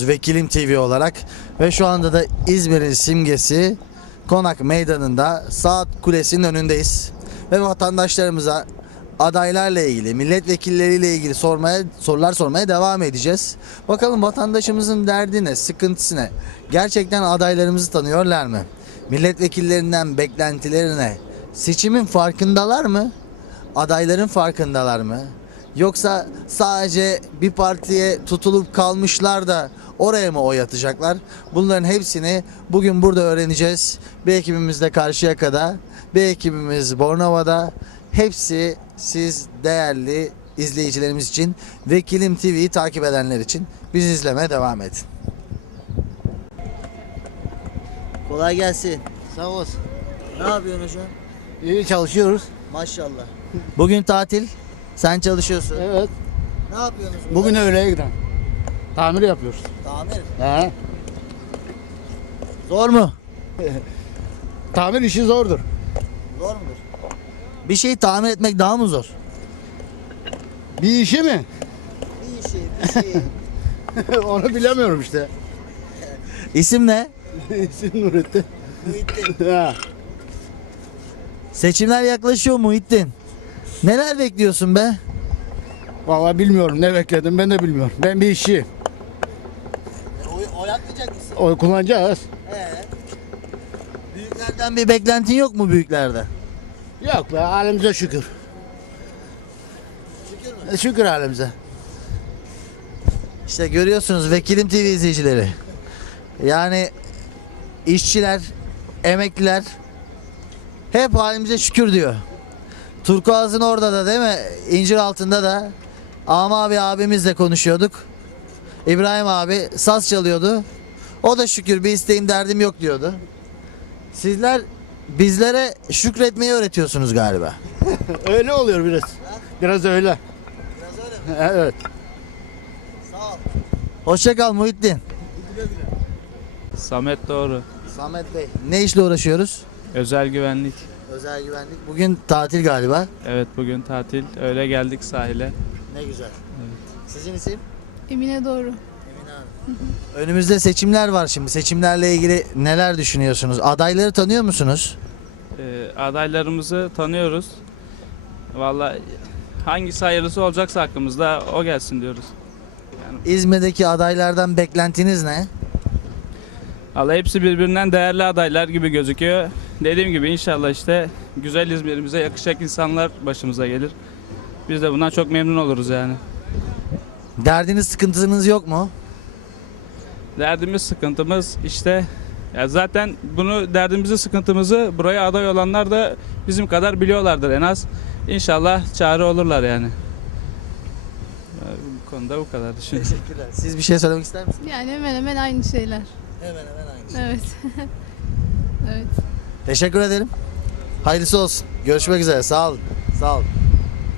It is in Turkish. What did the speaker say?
çalışıyoruz Vekilim TV olarak ve şu anda da İzmir'in simgesi Konak Meydanı'nda Saat Kulesi'nin önündeyiz ve vatandaşlarımıza adaylarla ilgili, milletvekilleriyle ilgili sorular sormaya devam edeceğiz. Bakalım vatandaşımızın derdi ne, sıkıntısı ne? Gerçekten adaylarımızı tanıyorlar mı? Milletvekillerinden beklentileri ne? Seçimin farkındalar mı? Adayların farkındalar mı? Yoksa sadece bir partiye tutulup kalmışlar da oraya mı oy atacaklar? Bunların hepsini bugün burada öğreneceğiz. Bir ekibimiz de Karşıyaka'da, bir ekibimiz Bornova'da. Hepsi siz değerli izleyicilerimiz için, Vekilim TV'yi takip edenler için bizi izlemeye devam edin. Kolay gelsin. Sağ olasın. Ne yapıyorsun hocam? İyi çalışıyoruz. Maşallah. Bugün tatil. Sen çalışıyorsun. Evet. Ne yapıyorsunuz? burada? Bugün öğleye giden. Tamir yapıyoruz. Tamir. He. Zor mu? Tamir işi zordur. Zor mudur? Bir şeyi tamir etmek daha mı zor? Bir işi mi? Bir şeyi. Onu bilemiyorum işte. İsim ne? İsim Nurettin. Muhittin. Ha. Seçimler yaklaşıyor Muhittin. Neler bekliyorsun be? Vallahi bilmiyorum ne bekledim ben de bilmiyorum. Ben bir işçiyim. Oy atmayacak mısın? Oy kullanacağız. Büyüklerden bir beklentin yok mu büyüklerden? Yok be halimize şükür. Şükür mü? Şükür halimize. İşte görüyorsunuz Vekilim TV izleyicileri. Yani işçiler, emekliler hep halimize şükür diyor. Turkuaz'ın orada da değil mi? İncir altında da abi abimizle konuşuyorduk. İbrahim abi saz çalıyordu. O da şükür bir isteğim derdim yok diyordu. Sizler bizlere şükretmeyi öğretiyorsunuz galiba. Öyle oluyor biraz. Biraz öyle. Biraz öyle mi? Evet. Sağ ol. Hoşça kal Muhittin. Samet Doğru. Samet Bey. Ne işle uğraşıyoruz? Özel güvenlik. Özel güvenlik. Bugün tatil galiba. Evet bugün tatil. Öyle geldik sahile. Ne güzel. Sizin isim? Emine Doğru. Emine Hanım. Önümüzde seçimler var şimdi. Seçimlerle ilgili neler düşünüyorsunuz? Adayları tanıyor musunuz? Adaylarımızı tanıyoruz. Vallahi hangisi hayırlısı olacaksa hakkımızda o gelsin diyoruz. İzmir'deki adaylardan beklentiniz ne? Vallahi hepsi birbirinden değerli adaylar gibi gözüküyor. Dediğim gibi inşallah işte güzel İzmir'imize yakışacak insanlar başımıza gelir. Biz de bundan çok memnun oluruz yani. Derdiniz, sıkıntınız yok mu? Derdimiz, sıkıntımız işte ya zaten bunu derdimizi, sıkıntımızı buraya aday olanlar da bizim kadar biliyorlardır en az. İnşallah çare olurlar yani. Bu konuda bu kadar düşünüyorum. Teşekkürler. Siz bir şey söylemek ister misiniz? Yani hemen hemen aynı şeyler. Hemen hemen aynı. Evet. evet. Teşekkür ederim. Hayırlısı olsun. Görüşmek üzere. Sağ olun. Sağ olun.